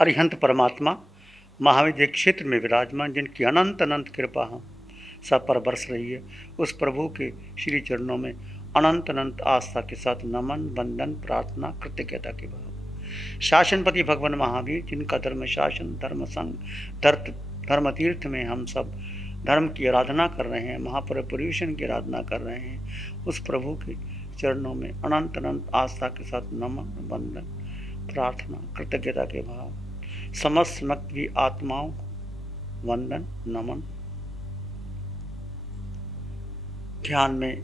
अरिहंत परमात्मा महाविद्य क्षेत्र में विराजमान, जिनकी अनंत अनंत कृपा हम सब पर बरस रही है, उस प्रभु के श्री चरणों में अनंत अनंत आस्था के साथ नमन, वंदन, प्रार्थना, कृतज्ञता के भाव। शासनपति भगवान महावीर, जिनका धर्म शासन, धर्म संघ, धर्म तीर्थ में हम सब धर्म की आराधना कर रहे हैं, महापरिपुरुषन की आराधना कर रहे हैं, उस प्रभु के चरणों में अनंत अनंत आस्था के साथ नमन, वंदन, प्रार्थना, कृतज्ञता के भाव। समस्त नकवी आत्माओं को वंदन, नमन। ध्यान में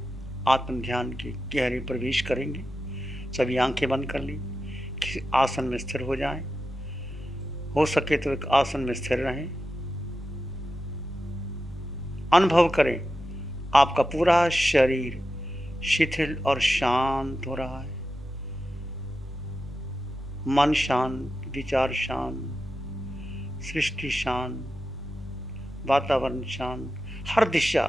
आत्म ध्यान की गहरी प्रवेश करेंगे। सभी आंखें बंद कर ली, किसी आसन में स्थिर हो जाएं। हो सके तो एक आसन में स्थिर रहें। अनुभव करें आपका पूरा शरीर शिथिल और शांत हो रहा है। मन शांत, विचार शांत, सृष्टि शांत, वातावरण शांत, हर दिशा,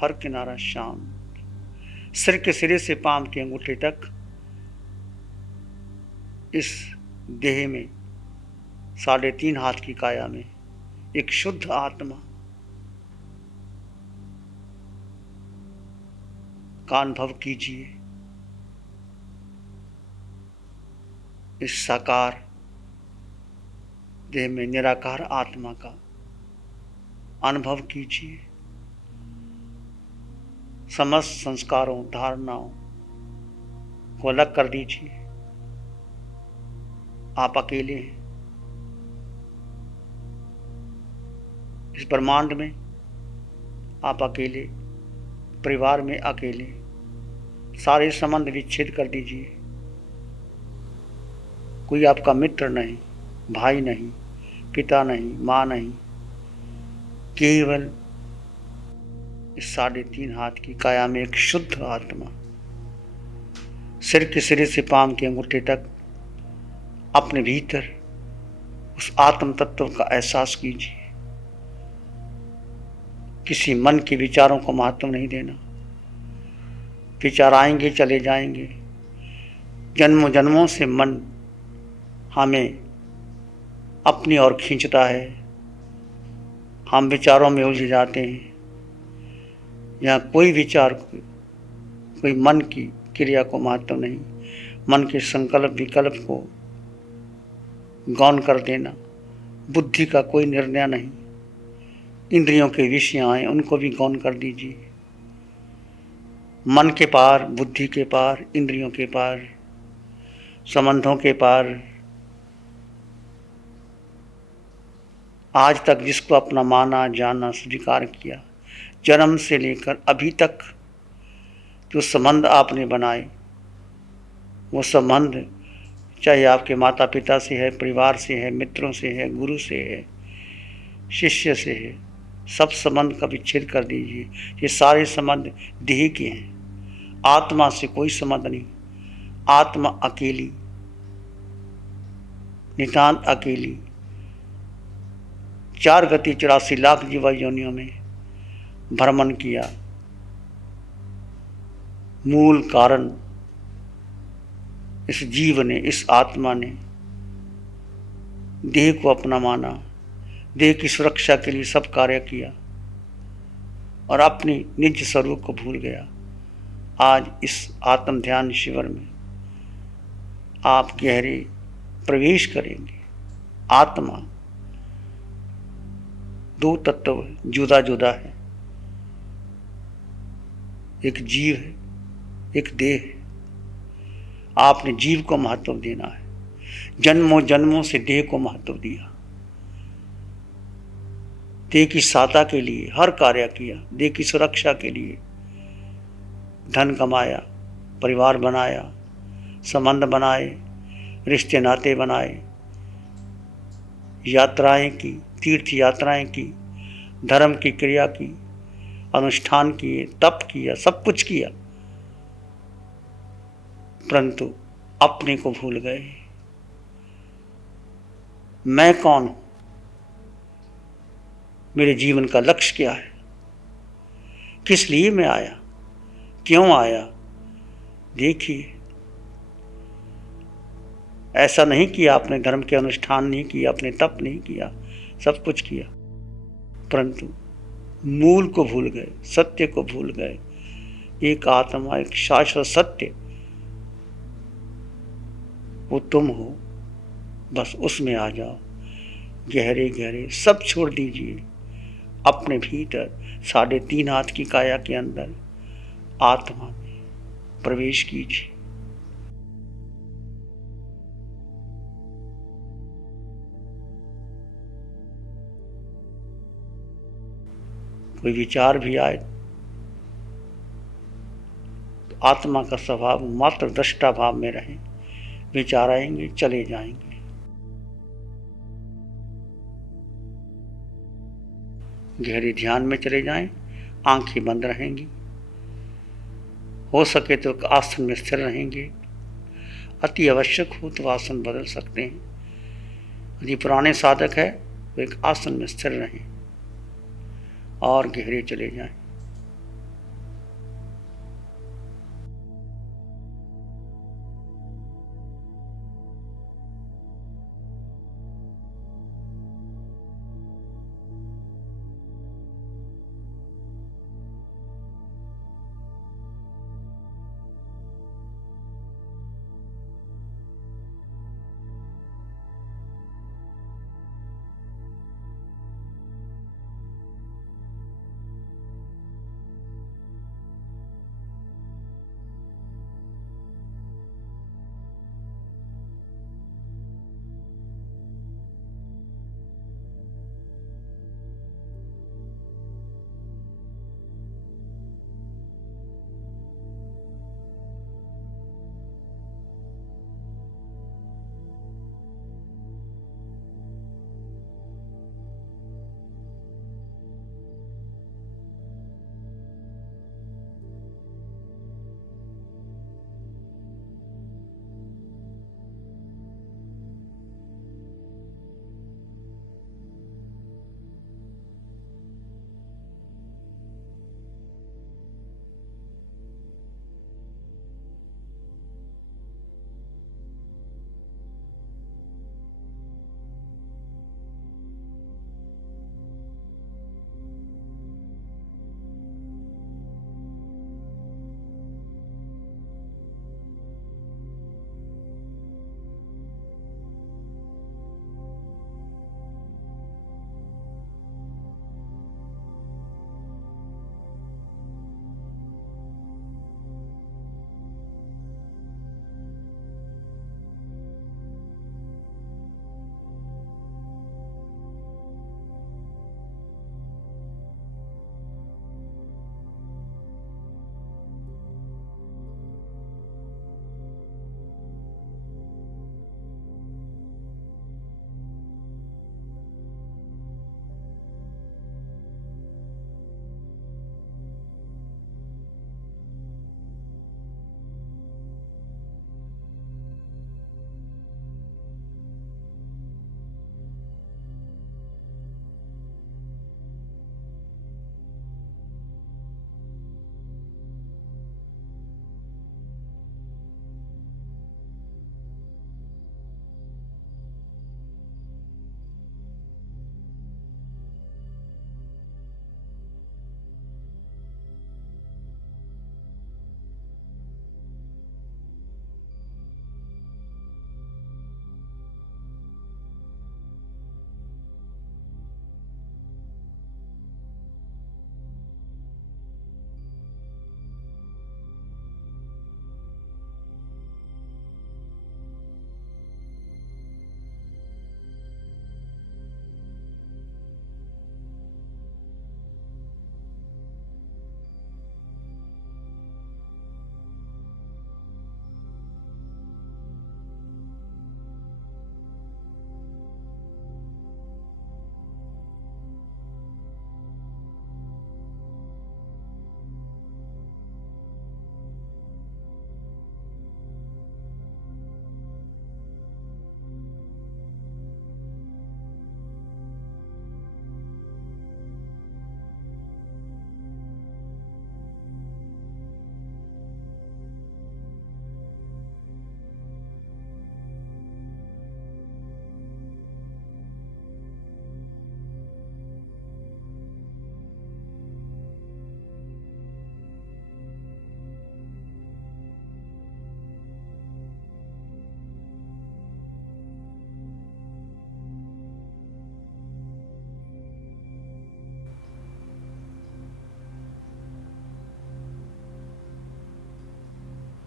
हर किनारा शांत। सिर के सिरे से पांव के अंगूठे तक इस देह में 3.5 हाथ की काया में एक शुद्ध आत्मा का अनुभव कीजिए। इस साकार देह में निराकार आत्मा का अनुभव कीजिए। समस्त संस्कारों, धारणाओं को अलग कर दीजिए। आप अकेले हैं इस ब्रह्मांड में, आप अकेले, परिवार में अकेले। सारे संबंध विच्छेद कर दीजिए। कोई आपका मित्र नहीं, भाई नहीं, पिता नहीं, माँ नहीं, केवल इस 3.5 हाथ की काया में एक शुद्ध आत्मा। सिर के सिरे से पांव के अंगूठे तक अपने भीतर उस आत्म तत्व का एहसास कीजिए। किसी मन के विचारों को महत्व नहीं देना। विचार आएंगे, चले जाएंगे। जन्मों जन्मों से मन हमें अपनी ओर खींचता है। हम विचारों में उलझ जाते हैं। यहाँ कोई विचार, कोई मन की क्रिया को महत्व नहीं। मन के संकल्प विकल्प को गौण कर देना, बुद्धि का कोई निर्णय नहीं। इंद्रियों के विषय आए, उनको भी गौण कर दीजिए। मन के पार, बुद्धि के पार, इंद्रियों के पार, संबंधों के पार, आज तक जिसको अपना माना, जाना, स्वीकार किया, जन्म से लेकर अभी तक जो संबंध आपने बनाए, वो संबंध चाहे आपके माता पिता से है, परिवार से है, मित्रों से है, गुरु से है, शिष्य से है, सब संबंध का विच्छेद कर दीजिए। ये सारे संबंध देह के हैं, आत्मा से कोई संबंध नहीं। आत्मा अकेली, नितांत अकेली, 4 गति 84 लाख जीवा योनियों में भ्रमण किया। मूल कारण इस जीव ने, इस आत्मा ने देह को अपना माना, देह की सुरक्षा के लिए सब कार्य किया और अपनी निज स्वरूप को भूल गया। आज इस आत्म ध्यान शिविर में आप गहरे प्रवेश करेंगे। आत्मा 2 तत्व जुदा जुदा है, एक जीव है, एक देह है। आपने जीव को महत्व देना है। जन्मों जन्मों से देह को महत्व दिया। देह की सहायता के लिए हर कार्य किया, देह की सुरक्षा के लिए धन कमाया, परिवार बनाया, संबंध बनाए, रिश्ते नाते बनाए, यात्राएं की, तीर्थ यात्राएं की, धर्म की क्रिया की, अनुष्ठान किए, तप किया, सब कुछ किया, परंतु अपने को भूल गए। मैं कौन हूं? मेरे जीवन का लक्ष्य क्या है? किस लिए मैं आया? क्यों आया? देखिए, ऐसा नहीं किया, अपने धर्म के अनुष्ठान नहीं किया, अपने तप नहीं किया, सब कुछ किया, परंतु मूल को भूल गए, सत्य को भूल गए। एक आत्मा, एक शाश्वत सत्य, वो तुम हो, बस उसमें आ जाओ। गहरे गहरे सब छोड़ दीजिए, अपने भीतर 3.5 हाथ की काया के अंदर आत्मा में प्रवेश कीजिए। कोई विचार भी आए तो आत्मा का स्वभाव मात्र दृष्टा भाव में रहे। विचार आएंगे, चले जाएंगे। गहरे ध्यान में चले जाएं, आंखें बंद रहेंगी, हो सके तो आसन में स्थिर रहेंगे। अति आवश्यक हो तो आसन बदल सकते हैं। यदि पुराने साधक है तो एक आसन में स्थिर रहें और गहरे चले जाएं।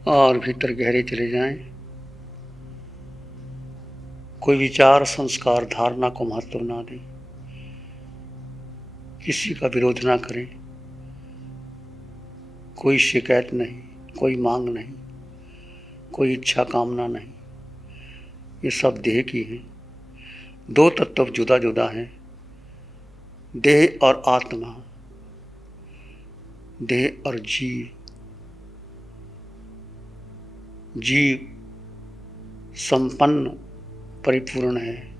और भीतर गहरे चले जाएं। कोई विचार, संस्कार, धारणा को महत्व ना दें, किसी का विरोध ना करें, कोई शिकायत नहीं, कोई मांग नहीं, कोई इच्छा कामना नहीं। ये सब देह की है। दो तत्व जुदा जुदा हैं, देह और आत्मा, देह और जीव। जीव संपन्न परिपूर्ण है।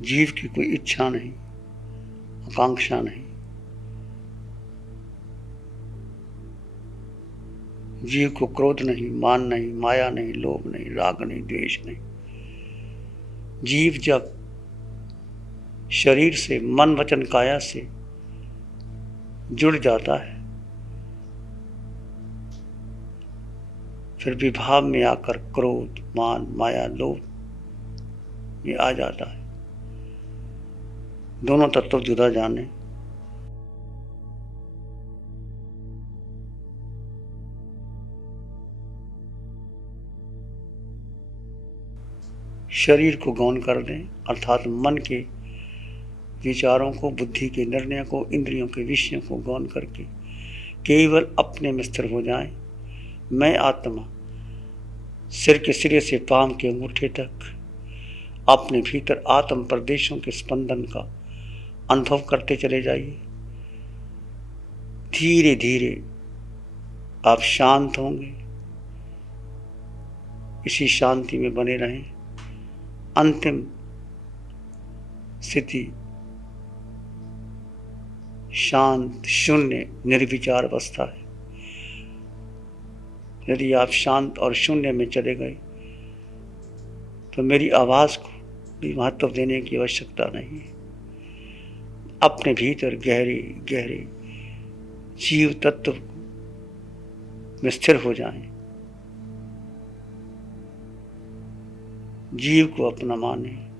जीव की कोई इच्छा नहीं, आकांक्षा नहीं। जीव को क्रोध नहीं, मान नहीं, माया नहीं, लोभ नहीं, राग नहीं, द्वेष नहीं। जीव जब शरीर से, मन वचन काया से जुड़ जाता है, फिर विभाव में आकर क्रोध, मान, माया, लोभ ये आ जाता है। दोनों तत्व जुदा जाने। शरीर को गौण कर दें, अर्थात मन के विचारों को, बुद्धि के निर्णय को, इंद्रियों के विषयों को गौण करके केवल अपने में स्थिर हो जाएं। मैं आत्मा सिर के सिरे से पांव के अंगूठे तक अपने भीतर आत्म प्रदेशों के स्पंदन का अनुभव करते चले जाइए। धीरे धीरे आप शांत होंगे। इसी शांति में बने रहें। अंतिम स्थिति शांत, शून्य, निर्विचार अवस्था है। यदि आप शांत और शून्य में चले गए तो मेरी आवाज को भी महत्व देने की आवश्यकता नहीं है। अपने भीतर गहरे गहरे जीव तत्व में स्थिर हो जाएं। जीव को अपना माने।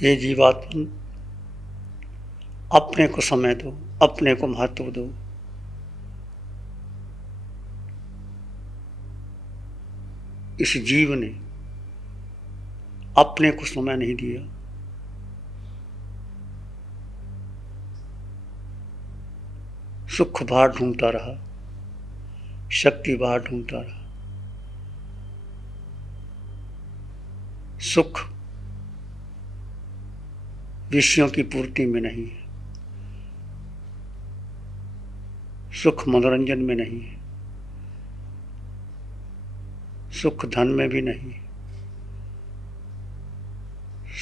हे जीवात्मन, अपने को समय दो, अपने को महत्व दो। इस जीव ने अपने को समय नहीं दिया। सुख बाहर ढूंढता रहा, शक्ति बाहर ढूंढता रहा। सुख विषयों की पूर्ति में नहीं है, सुख मनोरंजन में नहीं है, सुख धन में भी नहीं है।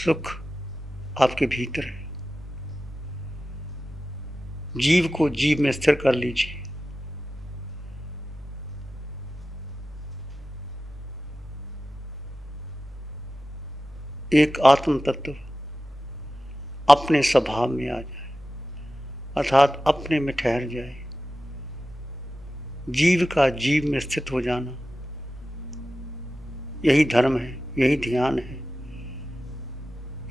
सुख आपके भीतर है। जीव को जीव में स्थिर कर लीजिए। एक आत्म तत्व अपने स्वभाव में आ जाए, अर्थात अपने में ठहर जाए। जीव का जीव में स्थित हो जाना, यही धर्म है, यही ध्यान है,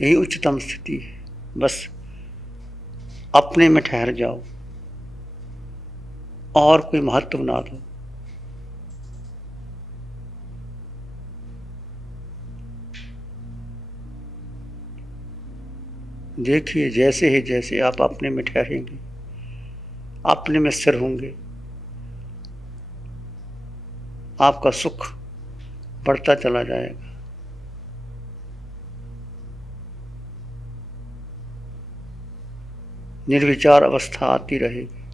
यही उच्चतम स्थिति है। बस अपने में ठहर जाओ और कोई महत्व ना दो। देखिए, जैसे ही जैसे आप अपने में ठहरेंगे, अपने में स्थिर होंगे, आपका सुख बढ़ता चला जाएगा। निर्विचार अवस्था आती रहेगी।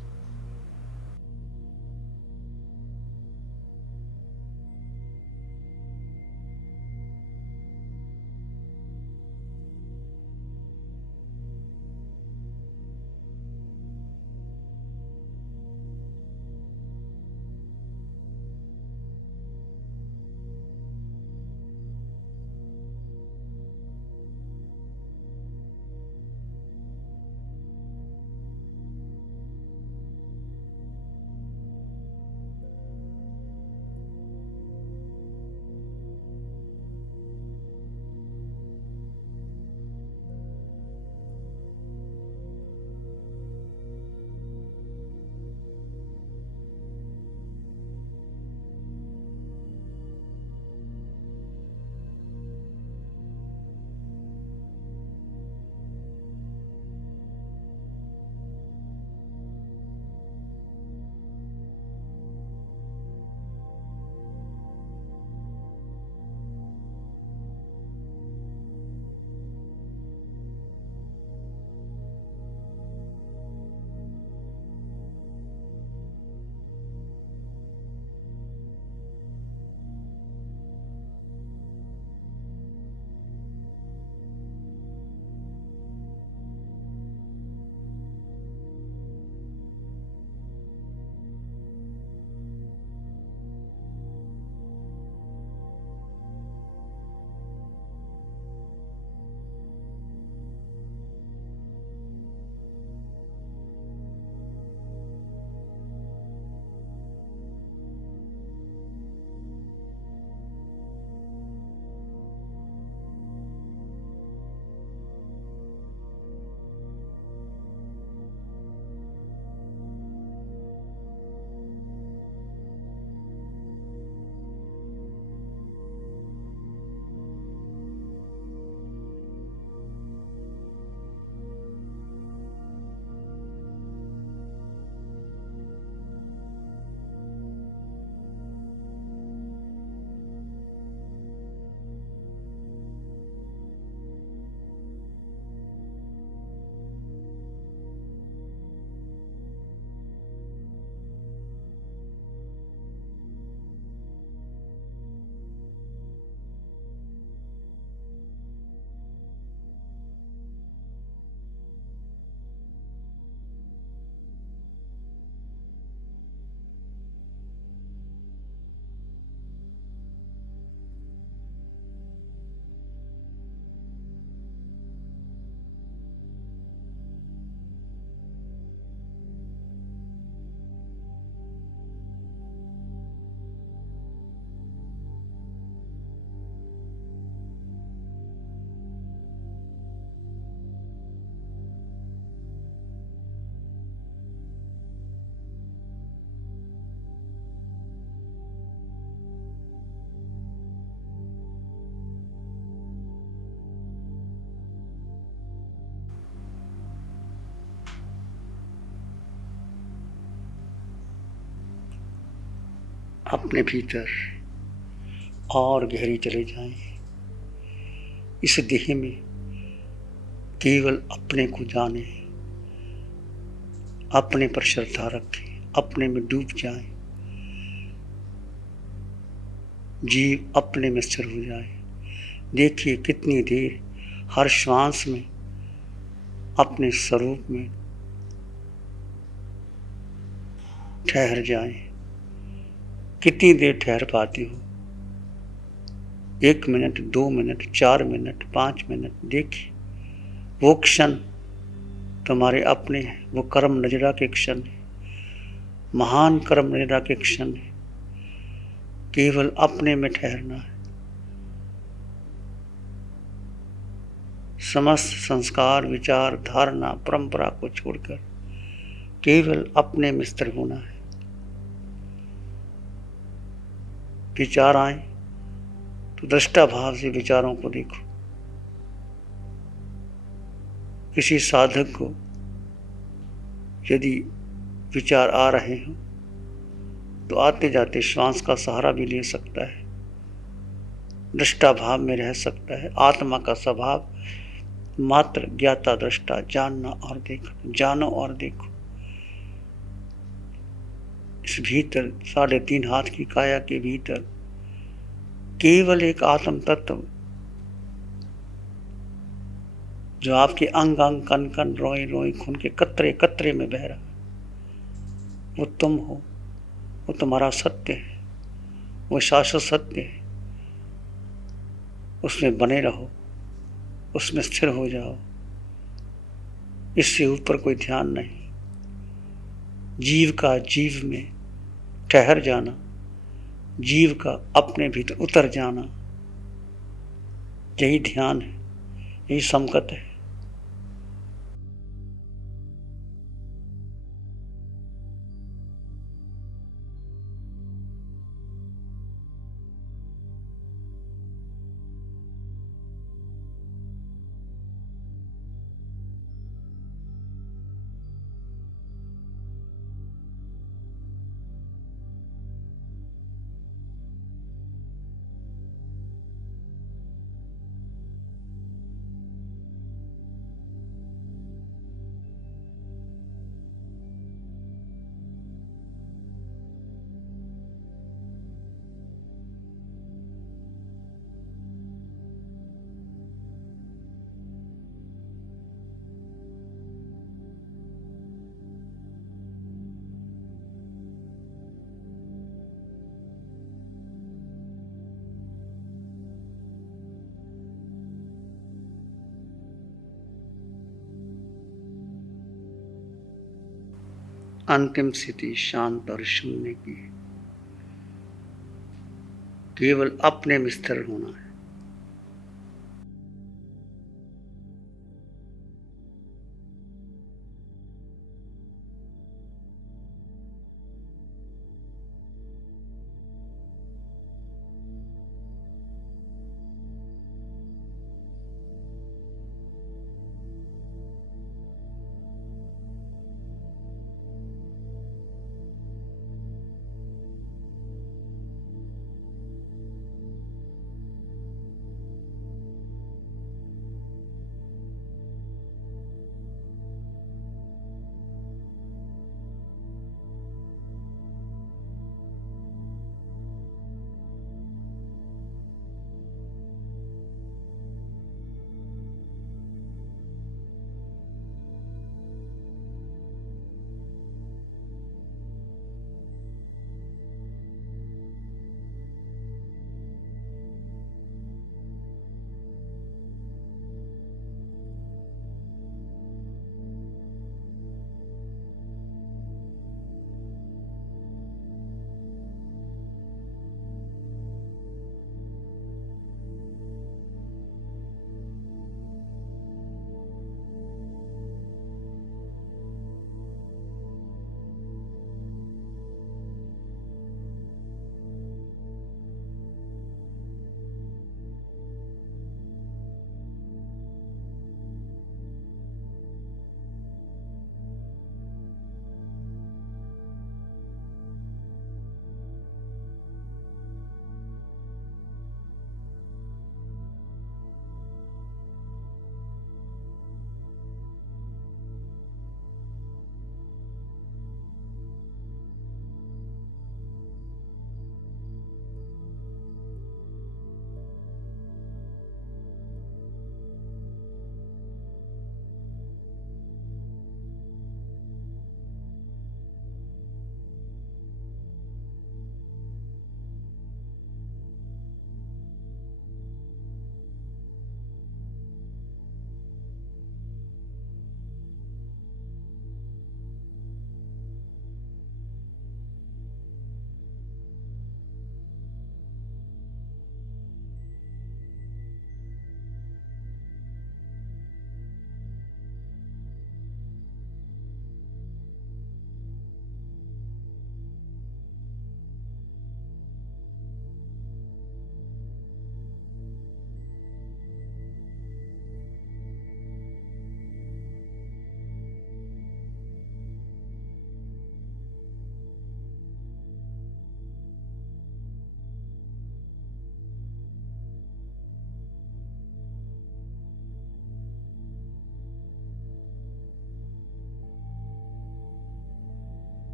अपने भीतर और गहरी चले जाएं। इस देह में केवल अपने को जाने, अपने पर श्रद्धा रखें, अपने में डूब जाएं, जीव अपने में स्थिर हो जाए। देखिए कितनी देर हर श्वास में अपने स्वरूप में ठहर जाए। कितनी देर ठहर पाती हो? 1 मिनट, 2 मिनट, 4 मिनट, 5 मिनट। देखिए वो क्षण तुम्हारे अपने हैं, वो कर्म नजरा के क्षण है, महान कर्म नजरा के क्षण है। केवल अपने में ठहरना है। समस्त संस्कार, विचार, धारणा, परंपरा को छोड़कर केवल अपने में स्थिर होना है। विचार आए तो दृष्टा भाव से विचारों को देखो। किसी साधक को यदि विचार आ रहे हो तो आते जाते श्वास का सहारा भी ले सकता है, दृष्टा भाव में रह सकता है। आत्मा का स्वभाव मात्र ज्ञाता दृष्टा, जानना और देखना, जानो और देखो। इस भीतर 3.5 हाथ की काया के भीतर केवल एक आत्म तत्व जो आपके अंग अंग, कण कण, रोई रोई, खून के कतरे कतरे में बह रहा है, वो तुम हो। वो तुम्हारा सत्य है, वो शाश्वत सत्य है। उसमें बने रहो, उसमें स्थिर हो जाओ। इससे ऊपर कोई ध्यान नहीं। जीव का जीव में ठहर जाना, जीव का अपने भीतर उतर जाना, यही ध्यान है, यही समकत है। अंतिम स्थिति शांत और शून्य की है। केवल अपने में स्थिर होना है।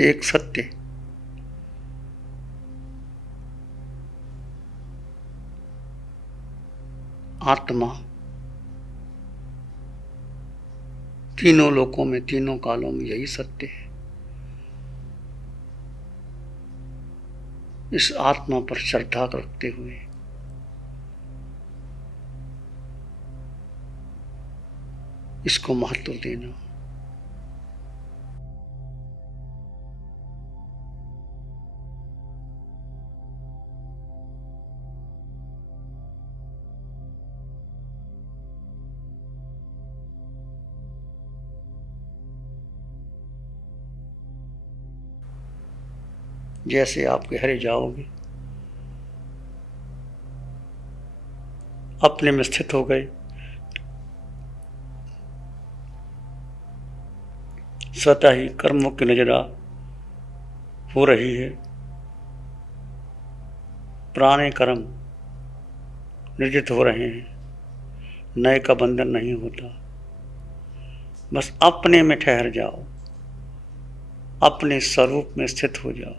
एक सत्य, आत्मा तीनों लोकों में, तीनों कालों में यही सत्य है। इस आत्मा पर श्रद्धा रखते हुए इसको महत्व देना। जैसे आप गहरे जाओगे, अपने में स्थित हो गए, स्वतः ही कर्मों की नजरा हो रही है। पुराने कर्म निर्जित हो रहे हैं, नए का बंधन नहीं होता। बस अपने में ठहर जाओ, अपने स्वरूप में स्थित हो जाओ।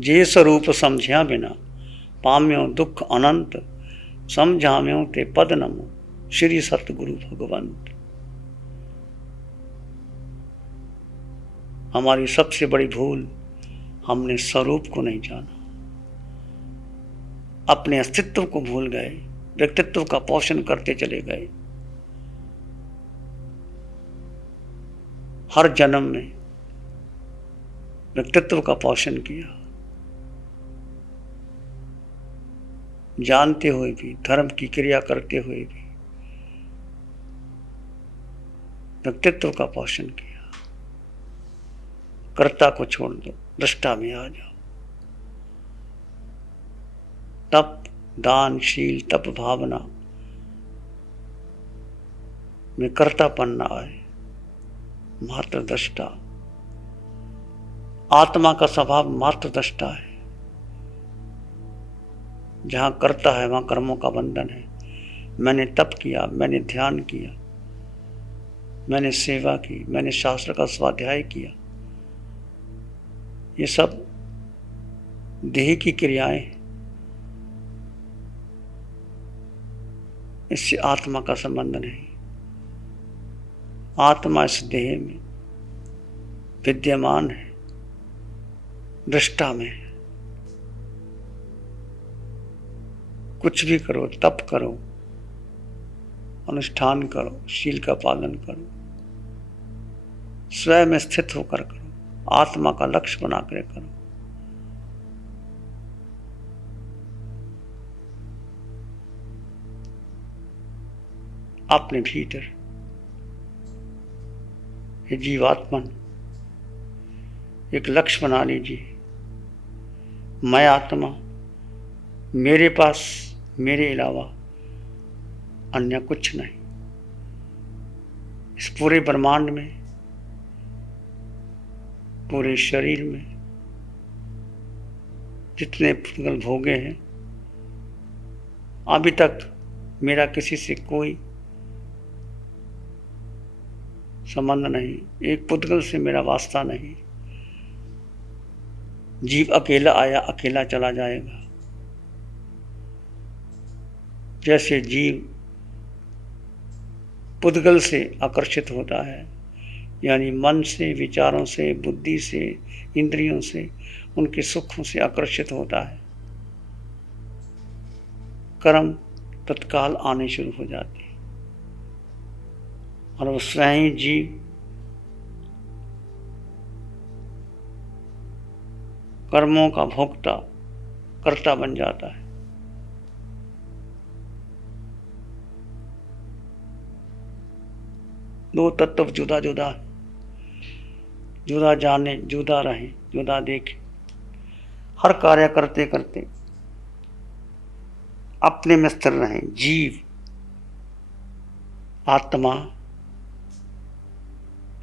जे स्वरूप समझिया बिना, पाम्यो दुख अनंत, समझाम्यो ते पद नमो, श्री सतगुरु भगवंत। हमारी सबसे बड़ी भूल, हमने स्वरूप को नहीं जाना, अपने अस्तित्व को भूल गए, व्यक्तित्व का पोषण करते चले गए। हर जन्म में व्यक्तित्व का पोषण किया, जानते हुए भी, धर्म की क्रिया करते हुए भी व्यक्तित्व का पोषण किया। कर्ता को छोड़ दो, दृष्टा में आ जाओ। तप, दान, शील, तप भावना में कर्तापन न आए, मात्र दृष्टा। आत्मा का स्वभाव मात्र दृष्टा है। जहां करता है वहां कर्मों का बंधन है। मैंने तप किया, मैंने ध्यान किया, मैंने सेवा की, मैंने शास्त्र का स्वाध्याय किया, ये सब देह की क्रियाएं हैं। इससे आत्मा का संबंध नहीं। आत्मा इस देह में विद्यमान है, दृष्टा में है। कुछ भी करो, तप करो, अनुष्ठान करो, शील का पालन करो, स्वयं में स्थित होकर करो, आत्मा का लक्ष्य बनाकर करो। अपने भीतर ये जीवात्मन एक लक्ष्य बना लीजिए। मैं आत्मा, मेरे पास मेरे अलावा अन्य कुछ नहीं। इस पूरे ब्रह्मांड में, पूरे शरीर में जितने पुद्गल भोगे हैं, अभी तक मेरा किसी से कोई संबंध नहीं, एक पुद्गल से मेरा वास्ता नहीं। जीव अकेला आया, अकेला चला जाएगा। जैसे जीव पुद्गल से आकर्षित होता है, यानी मन से, विचारों से, बुद्धि से, इंद्रियों से, उनके सुखों से आकर्षित होता है, कर्म तत्काल आने शुरू हो जाते हैं। और वो स्वयं जीव कर्मों का भोक्ता, कर्ता बन जाता है। दो तत्व जुदा जुदा, जुदा जाने, जुदा रहें, जुदा देखें। हर कार्य करते करते अपने में स्थिर रहें। जीव, आत्मा,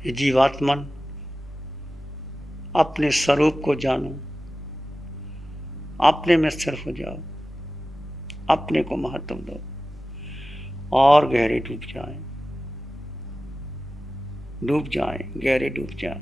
ये जीवात्मन, अपने स्वरूप को जानो, अपने में स्थिर हो जाओ, अपने को महत्व दो और गहरे डूब जाएं। डूब जाएं, गहरे डूब जाएं।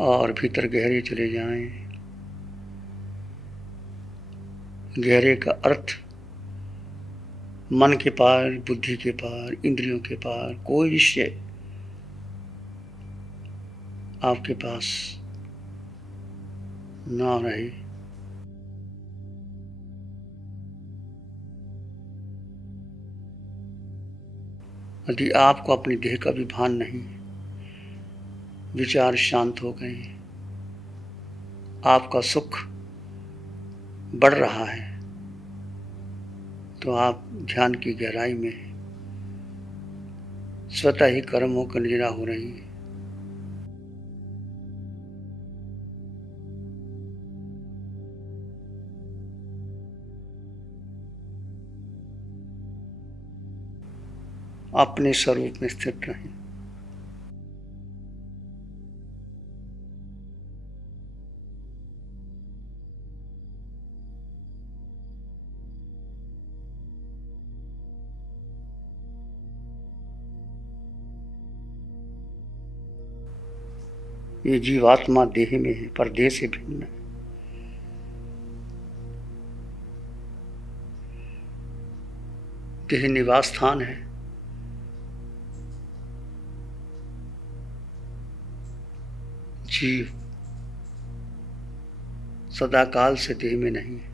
और भीतर गहरे चले जाएं। गहरे का अर्थ मन के पार, बुद्धि के पार, इंद्रियों के पार कोई विषय आपके पास ना रहे। यदि आपको अपनी देह का भी भान नहीं, विचार शांत हो गए, आपका सुख बढ़ रहा है, तो आप ध्यान की गहराई में स्वतः ही कर्मों की निद्रा हो रही है। अपने स्वरूप में स्थित रहें। ये जीवात्मा देह में है, पर देह से भिन्न है। देह निवास स्थान है, जीव सदाकाल से देह में नहीं है।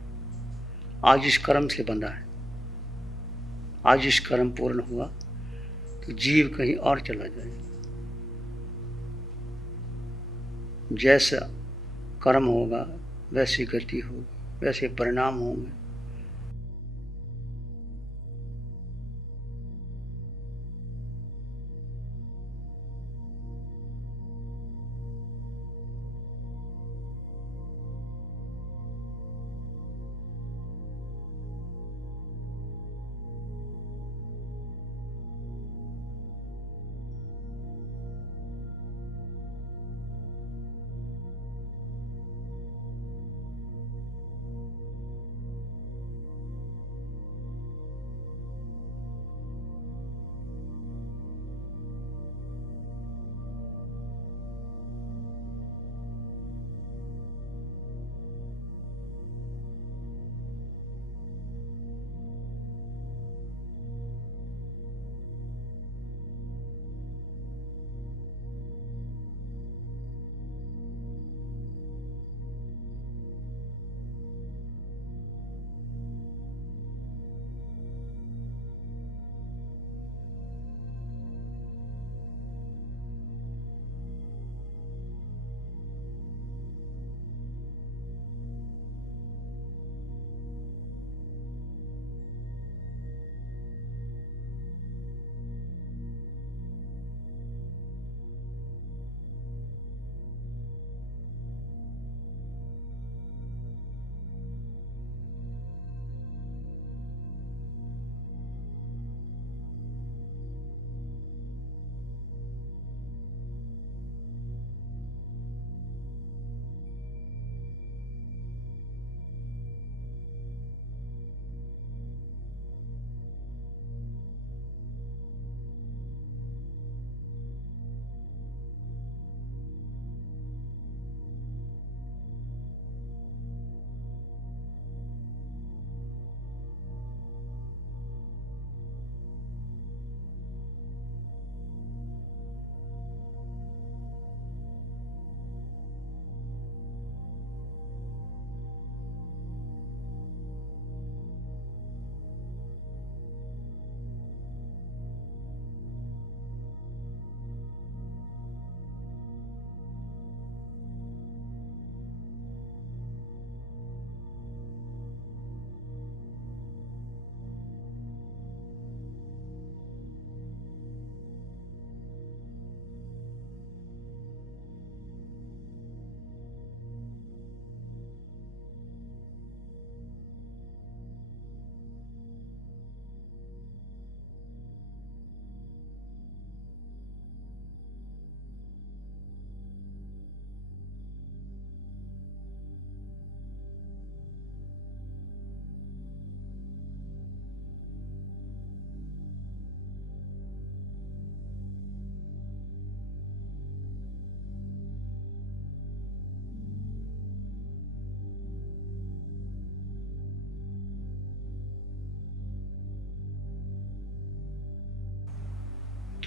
आज इस कर्म से बंधा है, आज इस कर्म पूर्ण हुआ तो जीव कहीं और चला जाएगा। जैसा कर्म होगा वैसी गति होगी, वैसे परिणाम होंगे।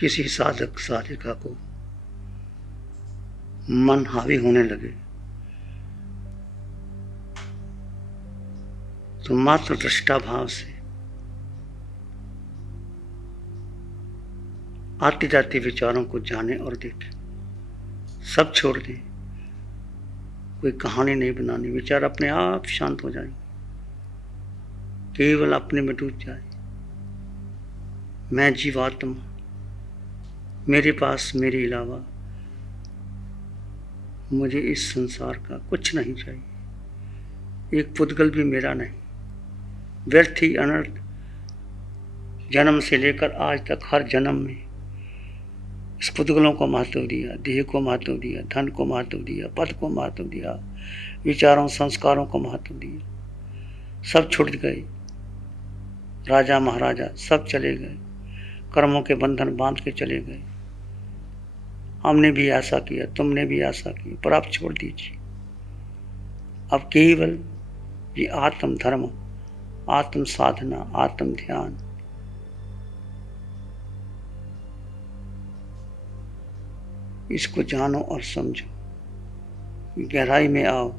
किसी साधक साधिका को मन हावी होने लगे तो मात्र दृष्टा भाव से आते जाते विचारों को जाने और देखें, सब छोड़ दें, कोई कहानी नहीं बनानी, विचार अपने आप शांत हो जाएंगे, केवल अपने में डूब जाए। मैं जीवात्मा, मेरे पास मेरे अलावा मुझे इस संसार का कुछ नहीं चाहिए, एक पुद्गल भी मेरा नहीं। व्यर्थ ही अनर्थ जन्म से लेकर आज तक हर जन्म में इस पुद्गलों को महत्व दिया, देह को महत्व दिया, धन को महत्व दिया, पद को महत्व दिया, विचारों संस्कारों को महत्व दिया। सब छूट गए, राजा महाराजा सब चले गए, कर्मों के बंधन बांध के चले गए। हमने भी ऐसा किया, तुमने भी ऐसा किया, पर आप छोड़ दीजिए। अब केवल ये आत्म धर्म, आत्म साधना, आत्म ध्यान, इसको जानो और समझो, गहराई में आओ।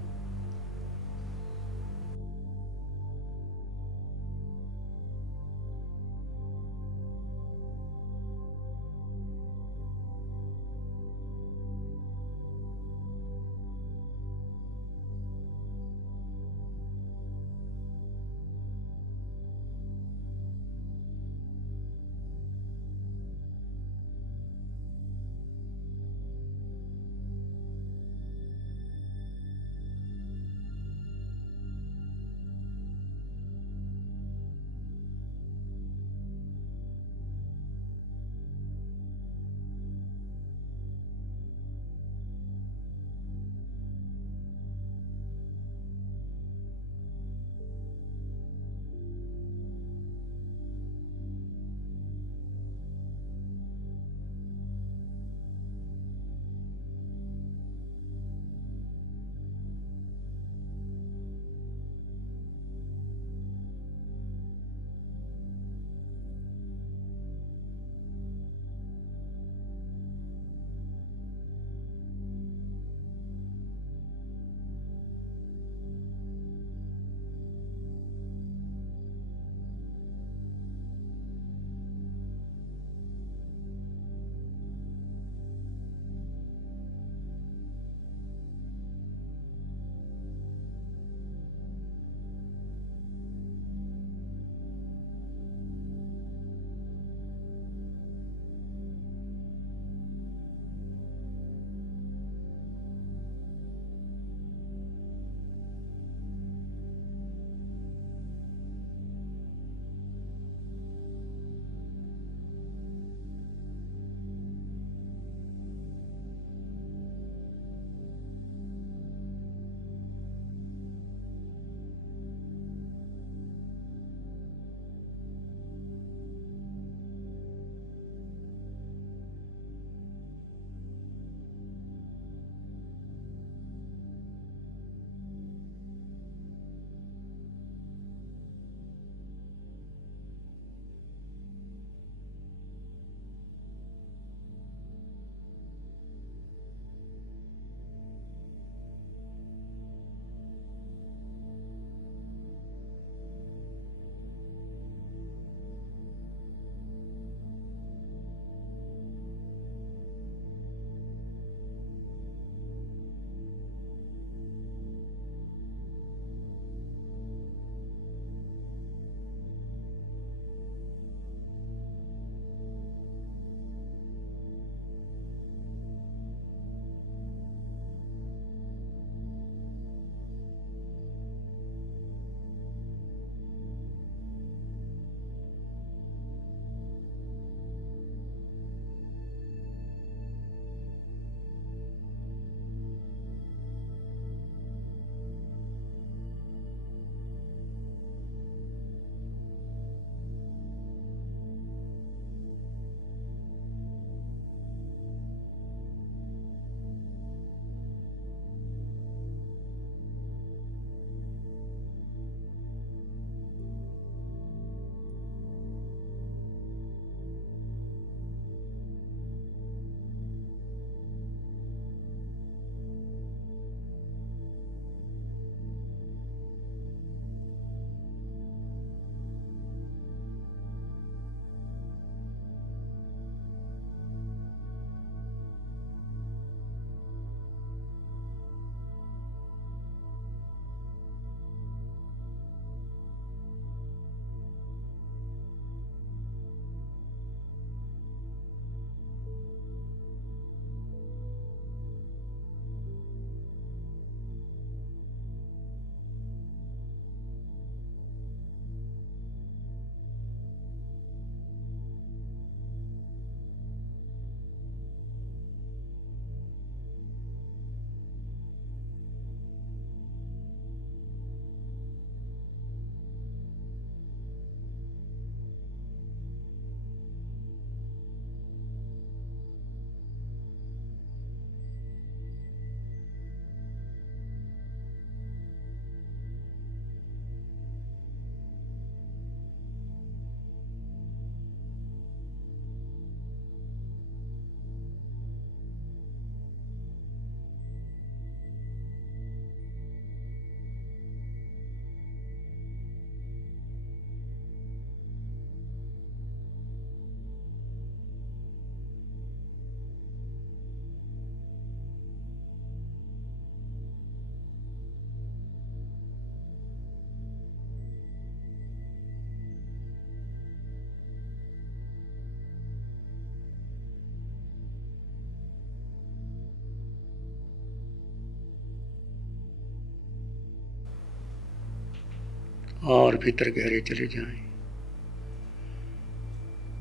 और भीतर गहरे चले जाएं।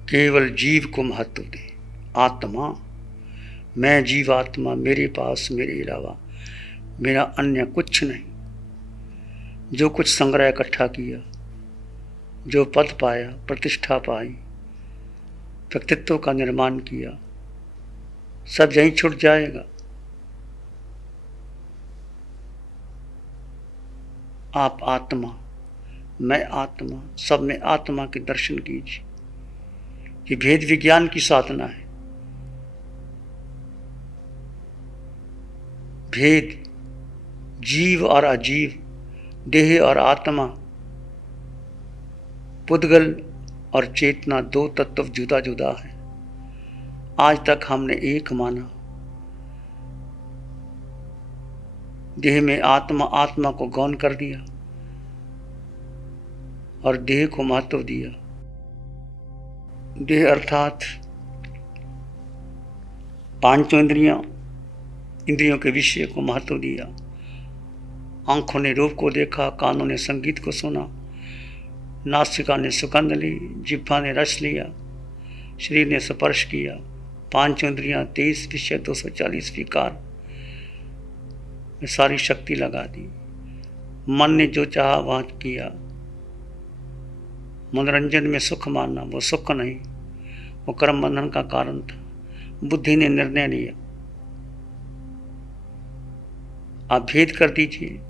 केवल जीव को महत्व दें। आत्मा, मैं जीवात्मा, मेरे पास मेरे अलावा मेरा अन्य कुछ नहीं। जो कुछ संग्रह इकट्ठा किया, जो पद पाया, प्रतिष्ठा पाई, व्यक्तित्व का निर्माण किया, सब यहीं छूट जाएगा। आप आत्मा, मैं आत्मा, सब में आत्मा के दर्शन कीजिए। ये भेद विज्ञान की साधना है। भेद जीव और अजीव, देह और आत्मा, पुद्गल और चेतना, दो तत्व जुदा जुदा है। आज तक हमने एक माना। देह में आत्मा, आत्मा को गौण कर दिया और देह को महत्व दिया। देह अर्थात पांचों इंद्रियों के विषय को महत्व दिया। आंखों ने रूप को देखा, कानों ने संगीत को सुना, नासिका ने सुगंध ली, जिह्वा ने रस लिया, शरीर ने स्पर्श किया, पांचों इंद्रियां, 23 विषय, 240 विकार में सारी शक्ति लगा दी। मन ने जो चाहा वह किया। मनोरंजन में सुख मानना, वो सुख नहीं, वो कर्म बंधन का कारण था। बुद्धि ने निर्णय लिया। आप भेद कर दीजिए।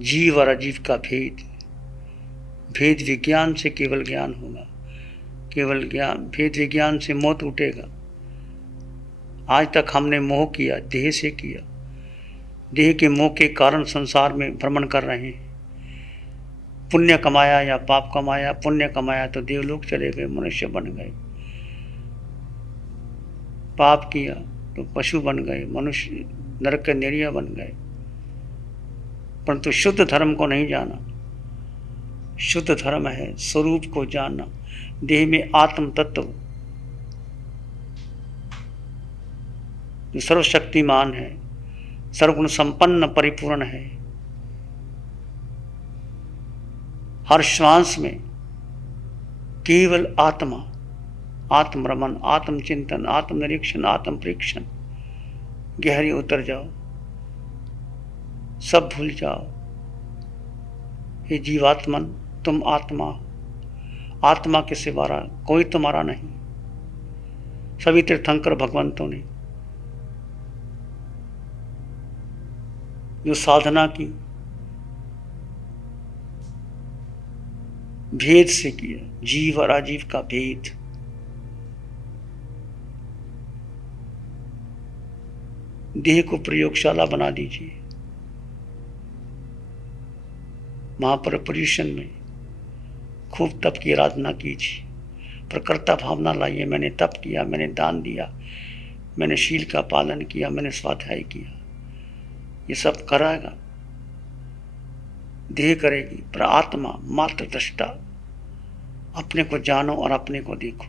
जीव और अजीव का भेद, भेद विज्ञान से केवल ज्ञान होगा। केवल ज्ञान, भेद विज्ञान से मौत उठेगा। आज तक हमने मोह किया, देह से किया। देह के मोह के कारण संसार में भ्रमण कर रहे हैं। पुण्य कमाया या पाप कमाया। पुण्य कमाया तो देवलोक चले गए, मनुष्य बन गए। पाप किया तो पशु बन गए, मनुष्य नरक के निरीह बन गए। परंतु शुद्ध धर्म को नहीं जाना। शुद्ध धर्म है स्वरूप को जानना। देह में आत्म तत्व जो सर्वशक्तिमान है, सर्वगुण संपन्न, परिपूर्ण है। हर श्वास में केवल आत्मा, आत्मरमण, आत्मचिंतन, आत्मनिरीक्षण, आत्म परीक्षण। गहरी उतर जाओ, सब भूल जाओ। हे जीवात्मन, तुम आत्मा हो। आत्मा के सिवा कोई तुम्हारा नहीं। सभी तीर्थंकर भगवंतों ने जो साधना की, भेद से किया। जीव और अजीव का भेद। देह को प्रयोगशाला बना दीजिए। महापर्युषण में खूब तप की आराधना कीजिए। प्रकृता भावना लाइए। मैंने तप किया, मैंने दान दिया, मैंने शील का पालन किया, मैंने स्वाध्याय किया। ये सब कराएगा, देह करेगी, पर आत्मा मात्र दृष्टा। अपने को जानो और अपने को देखो,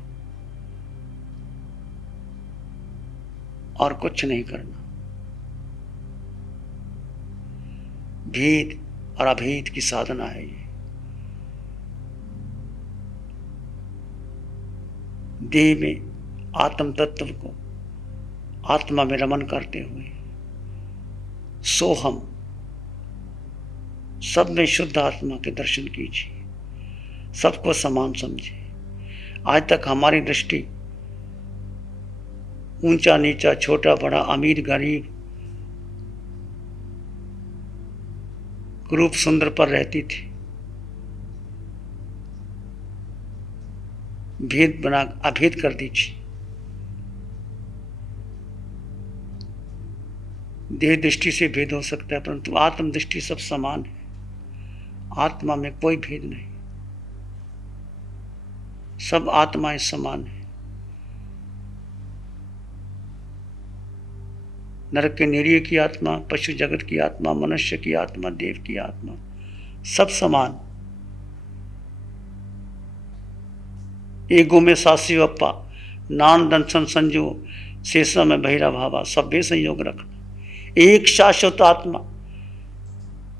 और कुछ नहीं करना। भेद और अभेद की साधना है ये। देह में आत्म तत्व को आत्मा में रमन करते हुए सोहम, सब में शुद्ध आत्मा के दर्शन कीजिए। सबको समान समझिए। आज तक हमारी दृष्टि ऊंचा नीचा, छोटा बड़ा, अमीर गरीब, रूप सुंदर पर रहती थी। भेद बना अभेद कर दीजिए। देह दृष्टि से भेद हो सकता है, परंतु आत्म दृष्टि सब समान है। आत्मा में कोई भेद नहीं, सब आत्माएं समान है। नरक के निरीह की आत्मा, पशु जगत की आत्मा, मनुष्य की आत्मा, देव की आत्मा, सब समान। एगो में सासी अप्पा, नान दंसन संजो, शेषा में बहिरा भावा, सब संयोग रखना। एक शाश्वत आत्मा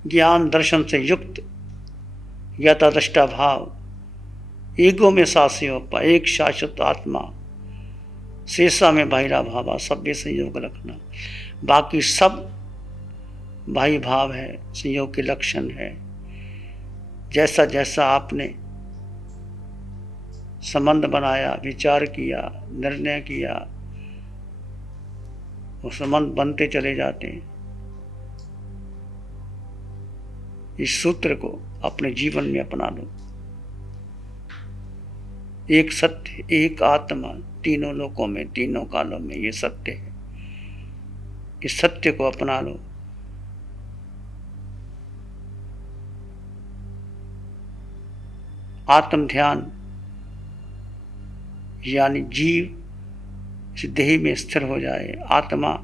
ज्ञान दर्शन से युक्त यथादृष्टा भाव, ईगो में सास्योपा, एक शाश्वत आत्मा, शेषा में बाहिरा भावा, सभ्य संयोग रखना। बाकी सब भाई भाव है, संयोग के लक्षण है। जैसा जैसा आपने संबंध बनाया, विचार किया, निर्णय किया, वो संबंध बनते चले जाते हैं। इस सूत्र को अपने जीवन में अपना लो। एक सत्य, एक आत्मा, तीनों लोकों में, तीनों कालों में, ये सत्य है। इस सत्य को अपना लो। आत्म ध्यान यानी जीव इस देह में स्थिर हो जाए, आत्मा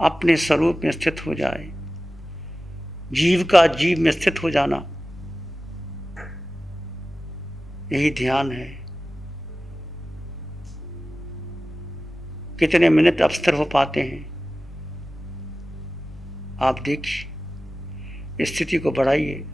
अपने स्वरूप में स्थित हो जाए। जीव का जीव में स्थित हो जाना, यही ध्यान है। कितने मिनट आप स्थिर हो पाते हैं आप देखिए, स्थिति को बढ़ाइए।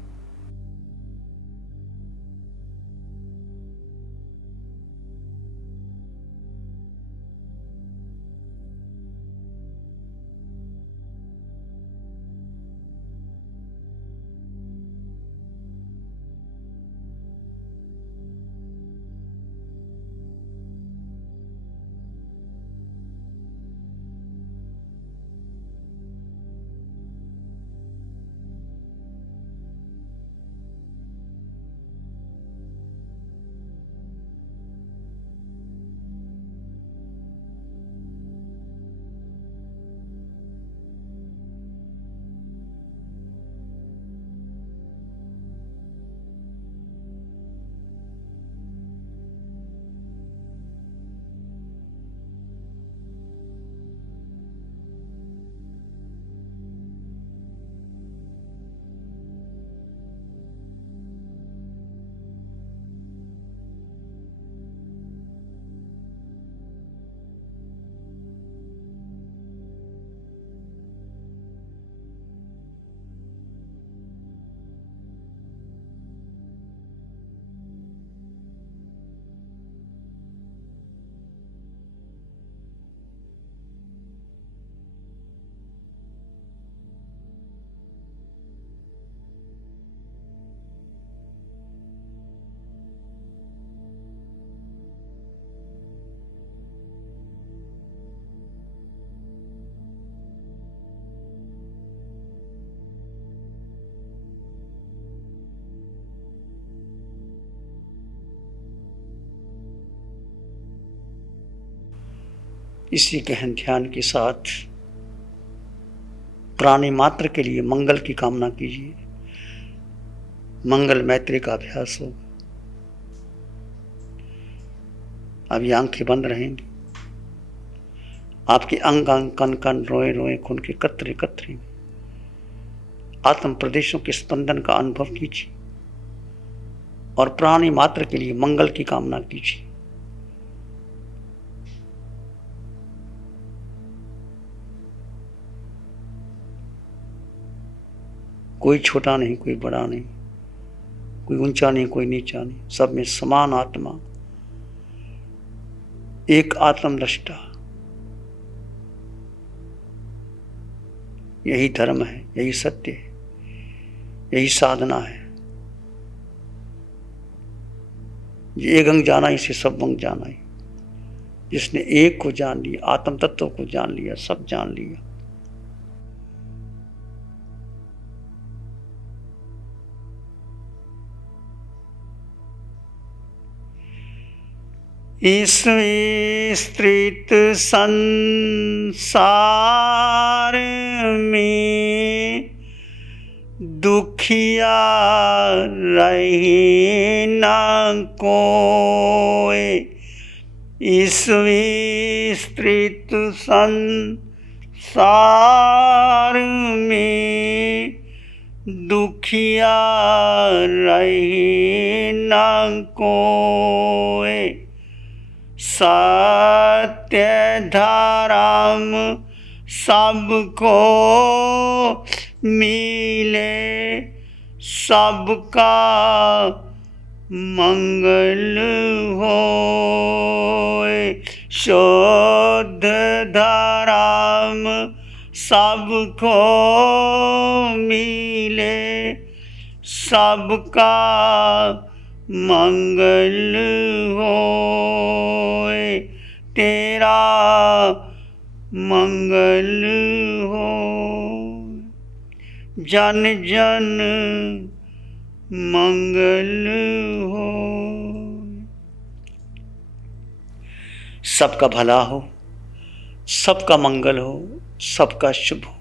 इसी गहन ध्यान के साथ प्राणी मात्र के लिए मंगल की कामना कीजिए। मंगल मैत्री का अभ्यास होगा। अभी आंखें बंद रहेंगी। आपके अंग अंग, कन कन, रोए रोए, खून के कतरे कतरे में आत्म प्रदेशों के स्पंदन का अनुभव कीजिए और प्राणी मात्र के लिए मंगल की कामना कीजिए। कोई छोटा नहीं, कोई बड़ा नहीं, कोई ऊंचा नहीं, कोई नीचा नहीं, सब में समान आत्मा, एक आत्मदृष्टा। यही धर्म है, यही सत्य है, यही साधना है। ये एक अंग जाना, इसे सब अंग जाना ही। जिसने एक को जान लिया, आत्म तत्व को जान लिया, सब जान लिया। इस विस्तृत संसार में दुखिया रहे न कोई। इस विस्तृत संसार में दुखिया रहे न कोई। सत्य धर्म सबको मिले सबका मंगल होए। शुद्ध धर्म सबको मिले सबका मंगल होए। तेरा मंगल हो जन जन मंगल हो। सबका भला हो, सबका मंगल हो, सबका शुभ हो।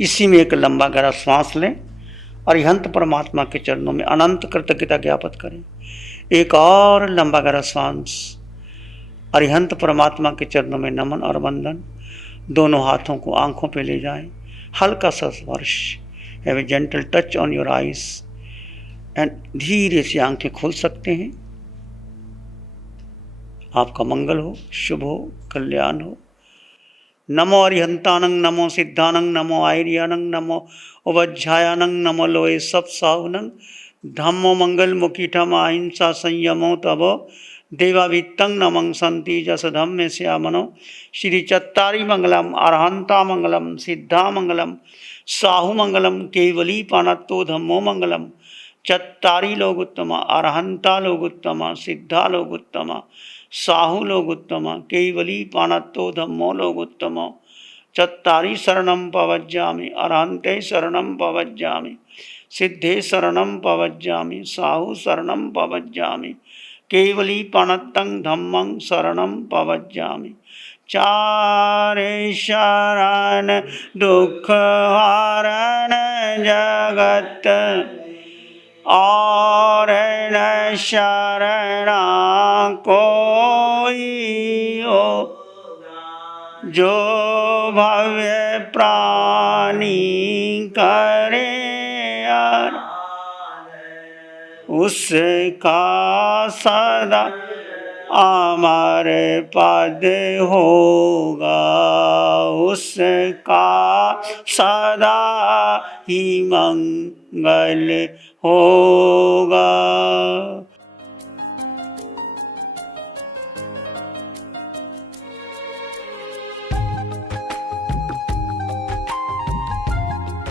इसी में एक लंबा गहरा श्वास लें और अरिहंत परमात्मा के चरणों में अनंत कृतज्ञता ज्ञापित करें। एक और लंबा गहरा श्वास, अरिहंत परमात्मा के चरणों में नमन और वंदन। दोनों हाथों को आंखों पे ले जाएं, हल्का सा स्पर्श, have a gentle touch on your eyes and धीरे से आंखें खोल सकते हैं। आपका मंगल हो, शुभ हो, कल्याण हो। नमो अरिहंतानंग, नमो सिद्धानंग, नमो आयर्यानंग, नमो उवज्झायानंग, नमो लोए सब साहुनंग। धम्मो मंगल मुकीठम अहिंसा संयमो तबो देवाभित्तं नमं संति जस धम्मे श्यामनो। श्री चत्तारी मंगलम, अरहंता मंगलम, सिद्धा मंगलम, साहु मंगलम, केवली पानत्तो धम्मो मंगलम। चत्तारी लोग उत्तम, अरहंता लोग उत्तम, सिद्धा लोग उत्तम, साहु लोग उत्तम, केवली पानत्तो धम्मो लोग उत्तम। चत्तारी शरणं पवज्जामि, अरहंते शरणं पवज्जामि, सिद्धे शरणं पवज्जामि, साहु शरणं पवज्जामि, केवली पानत्तं धम्मं शरणं पवज्जामि। चारे शरण दुख हरण जगत और न शरणा कोई हो। जो भव्य प्राणी करे उसका सदा अमर पद होगा, उसका सदा ही मंगल होगा।